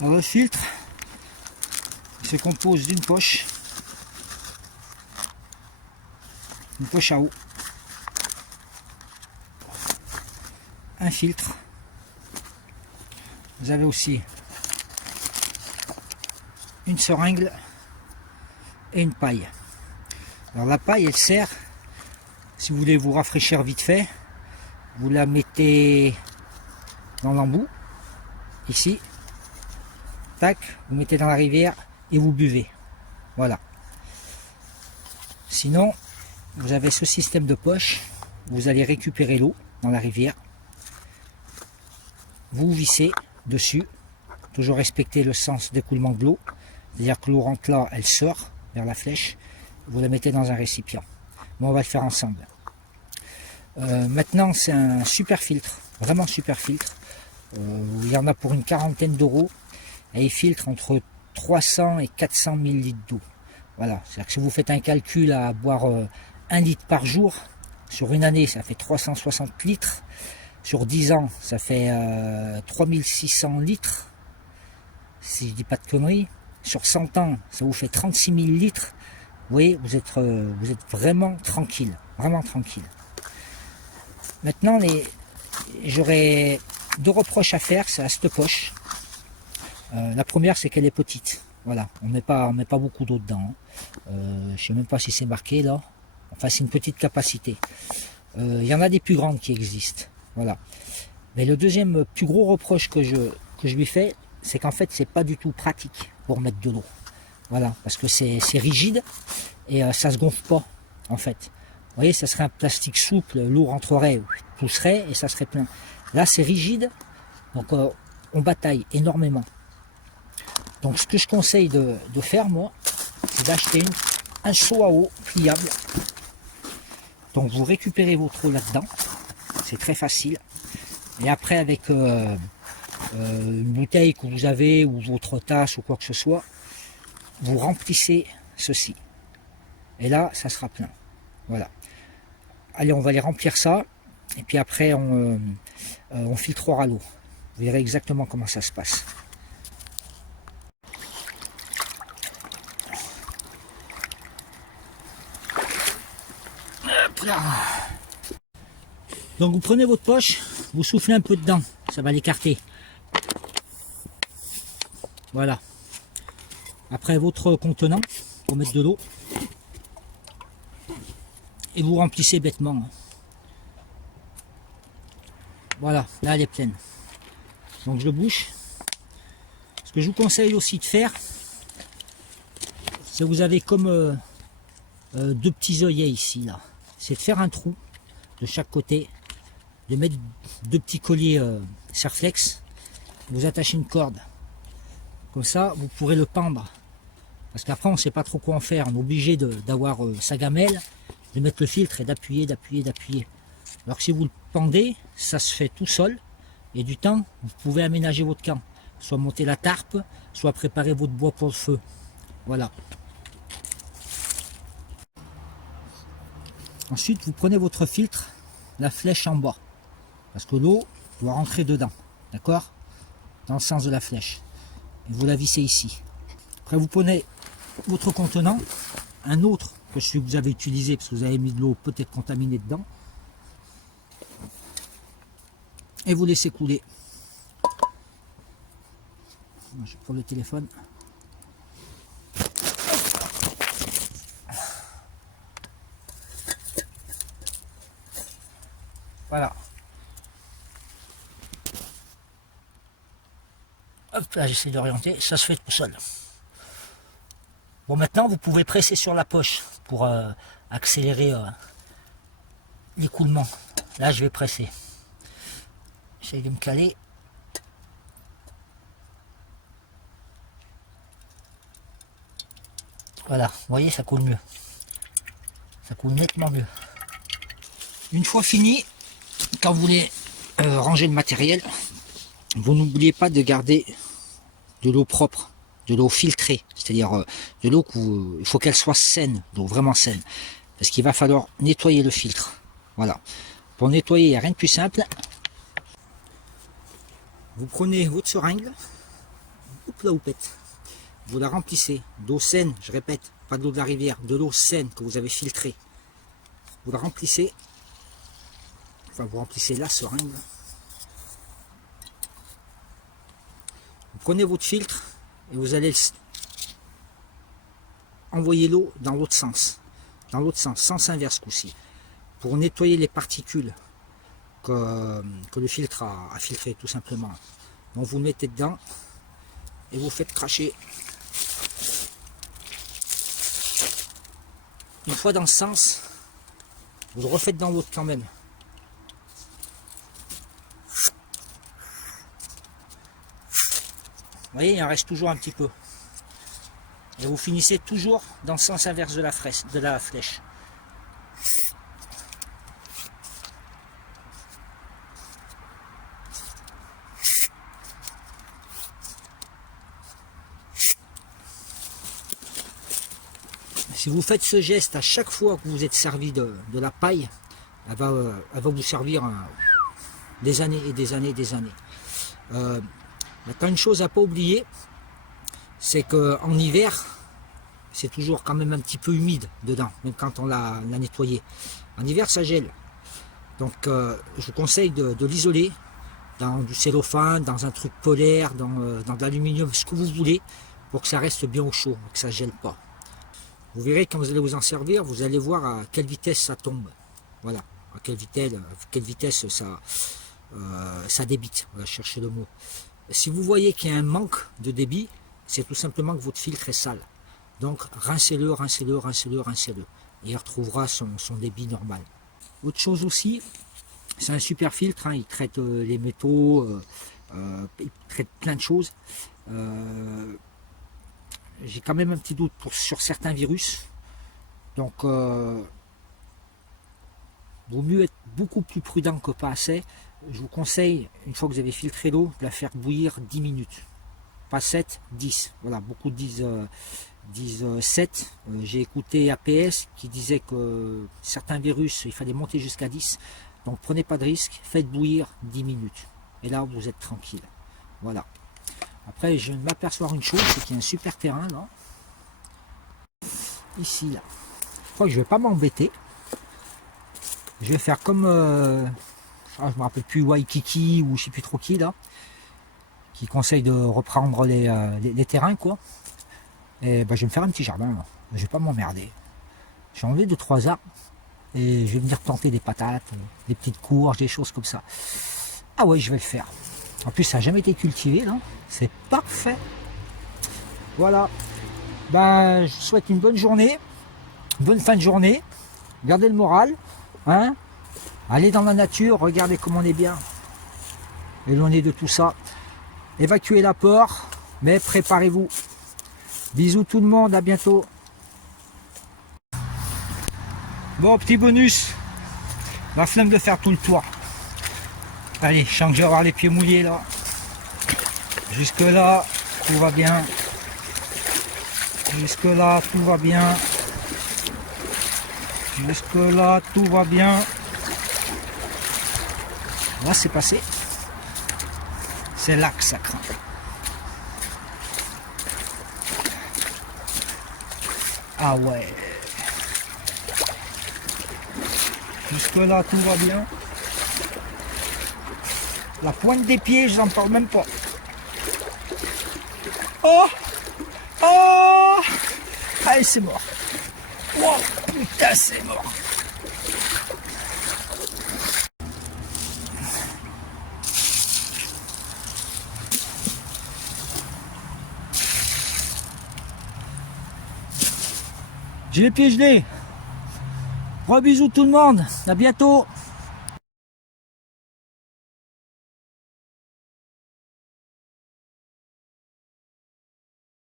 Alors, le filtre se compose d'une poche à eau, un filtre. Vous avez aussi une seringue et une paille. Alors la paille, elle sert, si vous voulez vous rafraîchir vite fait, vous la mettez dans l'embout, ici, tac, vous mettez dans la rivière et vous buvez. Voilà. Sinon, vous avez ce système de poche, vous allez récupérer l'eau dans la rivière, vous vissez dessus, toujours respecter le sens d'écoulement de l'eau, c'est-à-dire que l'eau rentre là, elle sort vers la flèche, vous la mettez dans un récipient. Bon, on va le faire ensemble. Maintenant, c'est un super filtre, vraiment super filtre. Il y en a pour une quarantaine d'euros et il filtre entre 300 et 400 millilitres d'eau. Voilà, c'est-à-dire que si vous faites un calcul à boire 1 litre par jour, sur une année, ça fait 360 litres. Sur 10 ans, ça fait 3600 litres, si je dis pas de conneries. Sur 100 ans, ça vous fait 36 000 litres. Vous voyez, vous êtes vraiment tranquille, vraiment tranquille. Maintenant, j'aurais 2 reproches à faire, c'est à cette poche. La première, c'est qu'elle est petite. Voilà, on met pas beaucoup d'eau dedans. Je sais même pas si c'est marqué là. Enfin, c'est une petite capacité. Il y en a des plus grandes qui existent. Voilà. Mais le deuxième plus gros reproche que je lui fais, c'est qu'en fait, c'est pas du tout pratique pour mettre de l'eau. Voilà, parce que c'est rigide et ça se gonfle pas, en fait. Vous voyez, ça serait un plastique souple, l'eau rentrerait, pousserait et ça serait plein. Là, c'est rigide, donc on bataille énormément. Donc, ce que je conseille de faire, moi, c'est d'acheter un seau à eau pliable. Donc, vous récupérez votre eau là-dedans. C'est très facile. Et après, avec une bouteille que vous avez, ou votre tasse, ou quoi que ce soit, vous remplissez ceci. Et là, ça sera plein. Voilà. Allez, on va aller remplir ça. Et puis après, on filtrera l'eau. Vous verrez exactement comment ça se passe. Hop là. Donc vous prenez votre poche, vous soufflez un peu dedans, ça va l'écarter. Voilà. Après votre contenant, pour mettre de l'eau. Et vous remplissez bêtement. Voilà, là elle est pleine. Donc je le bouche. Ce que je vous conseille aussi de faire, c'est que vous avez comme 2 petits œillets ici, là. C'est de faire un trou de chaque côté, de mettre 2 petits colliers Serflex, vous attachez une corde. Comme ça, vous pourrez le pendre. Parce qu'après, on ne sait pas trop quoi en faire. On est obligé d'avoir sa gamelle, de mettre le filtre et d'appuyer, d'appuyer, d'appuyer. Alors que si vous le pendez, ça se fait tout seul. Et du temps, vous pouvez aménager votre camp. Soit monter la tarpe, soit préparer votre bois pour le feu. Voilà. Ensuite, vous prenez votre filtre, la flèche en bas. Parce que l'eau doit rentrer dedans. D'accord? Dans le sens de la flèche. Et vous la vissez ici. Après, vous prenez votre contenant, un autre que celui que vous avez utilisé, parce que vous avez mis de l'eau peut-être contaminée dedans. Et vous laissez couler. Je prends le téléphone. Voilà. Hop là, j'essaie d'orienter, ça se fait tout seul. Bon, maintenant, vous pouvez presser sur la poche pour accélérer l'écoulement. Là, je vais presser. J'essaie de me caler. Voilà, vous voyez, ça coule mieux. Ça coule nettement mieux. Une fois fini, quand vous voulez ranger le matériel, vous n'oubliez pas de garder de l'eau propre, de l'eau filtrée, c'est-à-dire de l'eau il faut qu'elle soit saine, d'eau vraiment saine, parce qu'il va falloir nettoyer le filtre. Voilà. Pour nettoyer, il n'y a rien de plus simple. Vous prenez votre seringue, coupe la houppette. Vous la remplissez d'eau saine, je répète, pas de l'eau de la rivière, de l'eau saine que vous avez filtrée. Vous la remplissez, enfin vous remplissez la seringue. Vous prenez votre filtre et vous allez envoyer l'eau dans l'autre sens. Dans l'autre sens, sens inverse ce coup-ci. Pour nettoyer les particules que le filtre a filtré tout simplement. Donc vous le mettez dedans et vous faites cracher. Une fois dans ce sens, vous le refaites dans l'autre quand même. Vous voyez, il en reste toujours un petit peu. Et vous finissez toujours dans le sens inverse de la flèche. Si vous faites ce geste à chaque fois que vous êtes servi de la paille, elle va vous servir des années et des années et des années. Maintenant, une chose à ne pas oublier, c'est qu'en hiver, c'est toujours quand même un petit peu humide dedans, même quand on l'a nettoyé. En hiver, ça gèle. Donc, je vous conseille de l'isoler dans du cellophane, dans un truc polaire, dans de l'aluminium, ce que vous voulez, pour que ça reste bien au chaud, que ça ne gèle pas. Vous verrez quand vous allez vous en servir, vous allez voir à quelle vitesse ça tombe. Voilà, à quelle vitesse ça débite. Voilà, cherchez le mot. Si vous voyez qu'il y a un manque de débit, c'est tout simplement que votre filtre est sale. Donc rincez-le, rincez-le, rincez-le, rincez-le. Et il retrouvera son débit normal. Autre chose aussi, c'est un super filtre, hein, il traite les métaux, il traite plein de choses. J'ai quand même un petit doute sur certains virus. Donc vaut mieux être beaucoup plus prudent que pas assez. Je vous conseille, une fois que vous avez filtré l'eau, de la faire bouillir 10 minutes. Pas 7, 10. Voilà, beaucoup disent 7. J'ai écouté APS qui disait que certains virus, il fallait monter jusqu'à 10. Donc prenez pas de risque, faites bouillir 10 minutes. Et là, vous êtes tranquille. Voilà. Après, je viens de m'apercevoir une chose, c'est qu'il y a un super terrain là. Ici, là. Je crois que je vais pas m'embêter. Je vais faire comme... je me rappelle plus Waikiki ou je sais plus trop qui là. Qui conseille de reprendre les terrains quoi. Et ben, je vais me faire un petit jardin là. Je vais pas m'emmerder. J'ai enlevé 2-3 arbres. Et je vais venir planter des patates, des petites courges, des choses comme ça. Ah ouais, je vais le faire. En plus, ça n'a jamais été cultivé, là. C'est parfait. Voilà. Ben, je vous souhaite une bonne journée. Bonne fin de journée. Gardez le moral. Hein. Allez dans la nature. Regardez comment on est bien. Éloignez de tout ça. Évacuez la peur. Mais préparez-vous. Bisous tout le monde. À bientôt. Bon, petit bonus. La flemme de faire tout le tour. Allez, je sens que je vais avoir les pieds mouillés là. Jusque là, tout va bien. Jusque là, tout va bien. Jusque là, tout va bien. Là, c'est passé. C'est là que ça craint. Ah ouais. Jusque là, tout va bien. La pointe des pieds, je n'en parle même pas. Oh! Oh! Allez, c'est mort. Oh, putain, c'est mort. J'ai les pieds gelés. Gros bisous tout le monde. À bientôt.